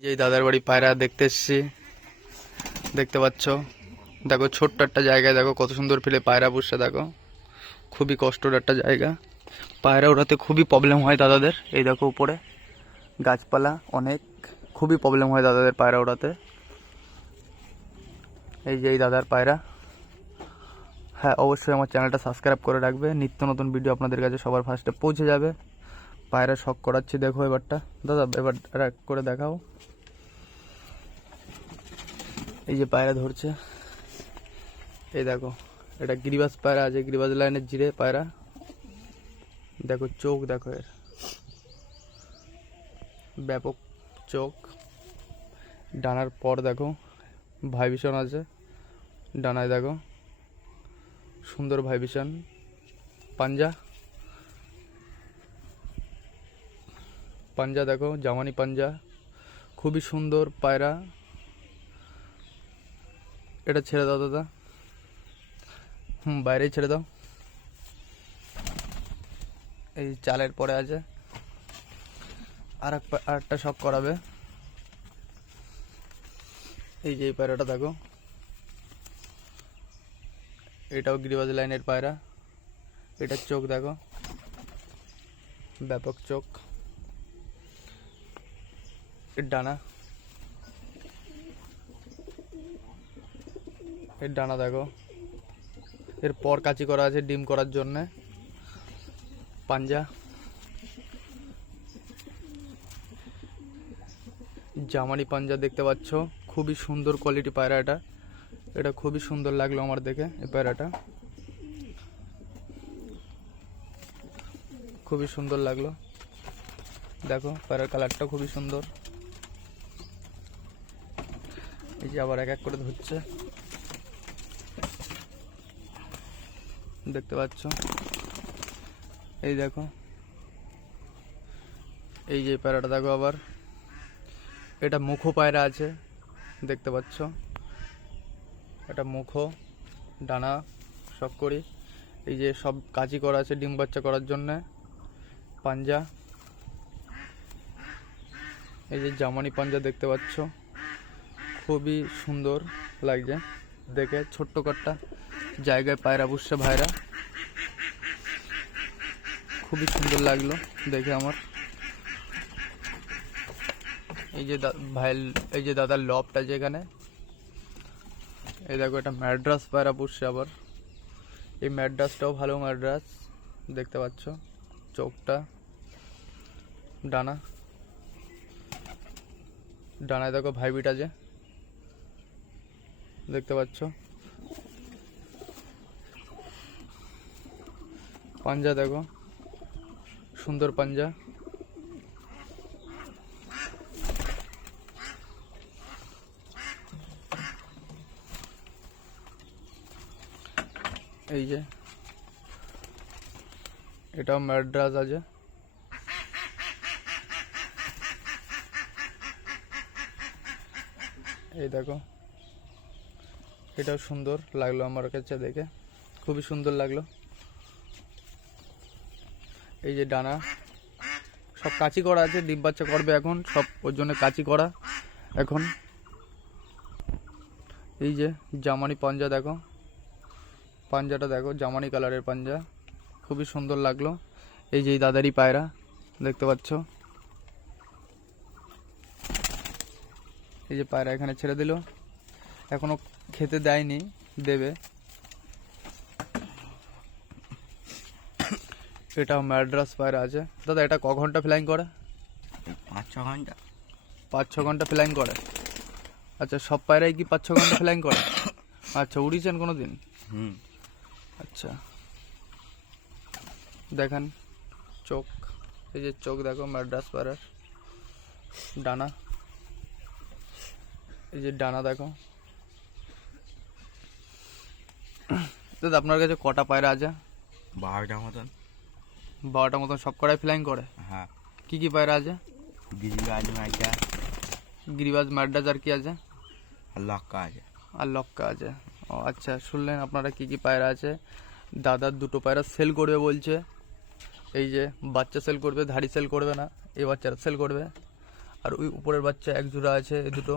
এই দাদার বাড়ি পায়রা দেখতে এসেছি, দেখতে পাচ্ছ। দেখো ছোট্ট একটা জায়গায় দেখো কত সুন্দর ফিলে পায়রা বসে, দেখো খুবই কষ্টের একটা জায়গা। পায়রা ওড়াতে খুবই প্রবলেম হয় দাদাদের। এই দেখো উপরে গাছপালা অনেক, খুবই প্রবলেম হয় দাদাদের পায়রা ওড়াতে। এই যে এই দাদার পায়রা। হ্যাঁ, অবশ্যই আমার চ্যানেলটা সাবস্ক্রাইব করে রাখবে, নিত্য নতুন ভিডিও আপনাদের কাছে সবার ফার্স্টে পৌঁছে যাবে। পায়রা শখ করাচ্ছি, দেখো এবারটা দাদা, এবার করে দেখাও। এই যে পায়রা ধরছে, এই দেখো এটা গিরিবাজ পায়রা আছে, গিরিবাজ লাইনের জিরে পায়রা। দেখো চোখ, দেখো এর ব্যাপক চোখ। ডানার পর দেখো ভাইবিশন আছে ডানায়, দেখো সুন্দর ভাইবিশন। পাঞ্জা, পাঞ্জা দেখো জামানি পাঞ্জা, খুবই সুন্দর পায়রা। এটা ছেড়ে দাও দাদা, বাইরেই ছেড়ে দাও। এই চালের পরে আছে, আরেকটা শখ করাবে। এই যে এই পায়রাটা দেখো, এটাও গিরিবাজ লাইনের পায়রা। এটার চোখ দেখো, ব্যাপক চোখ। এর ডানা, এর ডানা দেখো, এর পর কাঁচি করা আছে ডিম করার জন্যে। পাঞ্জা, জামানি পাঞ্জা দেখতে পাচ্ছ, খুবই সুন্দর কোয়ালিটি পায়রা। এটা খুবই সুন্দর লাগলো আমার দেখে, এই পায়রাটা খুবই সুন্দর লাগলো। দেখো পায়রার কালারটা খুবই সুন্দর। এই যে আবার এক এক করে ধরছে, দেখতে পাচ্ছ। এই দেখো এই যে পায়রাটা দেখো আবার, এটা মুখো পায়রা আছে, দেখতে পাচ্ছ। এটা মুখো, ডানা সব করি। এই যে সব কাঁচি করা আছে ডিম বাচ্চা করার জন্য। পাঞ্জা, এই যে জামানি পাঞ্জা দেখতে পাচ্ছ, খুবই সুন্দর লাগছে দেখে। ছোট্ট কাটটা জায়গায় পায়রা বসছে ভাইরা, খুবই সুন্দর লাগলো দেখে আমার। এই যে ভাই, এই যে দাদার লবটা যেখানে, এই দেখো এটা ম্যাড্রাস পায়রা বসছে আবার। এই ম্যাড্রাসটাও ভালো ম্যাড্রাস, দেখতে পাচ্ছ। চোখটা, ডানা, ডানায় দেখো ভাইবিট আছে, দেখতে পাচ্ছ। পাঞ্জা দেখো, সুন্দর পাঞ্জা। এই যে এটাও ম্যাড্রাস আছে। এই দেখো এটাও সুন্দর লাগলো আমার কাছে দেখে, খুবই সুন্দর লাগলো। এই যে ডানা, সব কাঁচি করা আছে, ডিম বাচ্চা করবে এখন, সব ওর জন্য কাঁচি করা এখন। এই যে জামানি পাঞ্জা দেখো, পাঞ্জাটা দেখো জামানি কালারের পাঞ্জা, খুবই সুন্দর লাগলো। এই যে দাদারি পায়রা দেখতে পাচ্ছ। এই যে পায়রা এখানে ছেড়ে দিল, এখনো খেতে দেয়নি, দেবে। এটাও ম্যাড্রাস পায়রা আছে দাদা। এটা ক ঘন্টা ফ্লাইং করে? 5-6 ঘন্টা। 5-6 ঘন্টা ফ্লাইং করে। আচ্ছা, সব পায়রাই কি 5-6 ঘন্টা ফ্লাইং করে? আচ্ছা, উড়িয়েছেন কোনো দিন? আচ্ছা, দেখেন চোখ, এই যে চোখ দেখো ম্যাড্রাস পায়রার। ডানা, এই যে ডানা দেখো। দাদা আপনার কাছে কটা পায়রা আছে? 12টা মতন। 12টা মতন, সব কটাই ফ্লাইং করে? হ্যাঁ। কি কি পায়রা আছে? গিরিবাজ, ম্যাড্রাস, গিরিবাজ, ম্যাড্রাস, আর কি আছে? আর লক্কা আছে। আর লক্কা আছে। ও আচ্ছা, শুনলেন আপনারা কি কি পায়রা আছে। দাদার দুটো পায়রা সেল করবে বলছে। এই যে বাচ্চা সেল করবে, ধাড়ি সেল করবে না, এই বাচ্চারা সেল করবে। আর ওই উপরের বাচ্চা এক জোড়া আছে, এই দুটো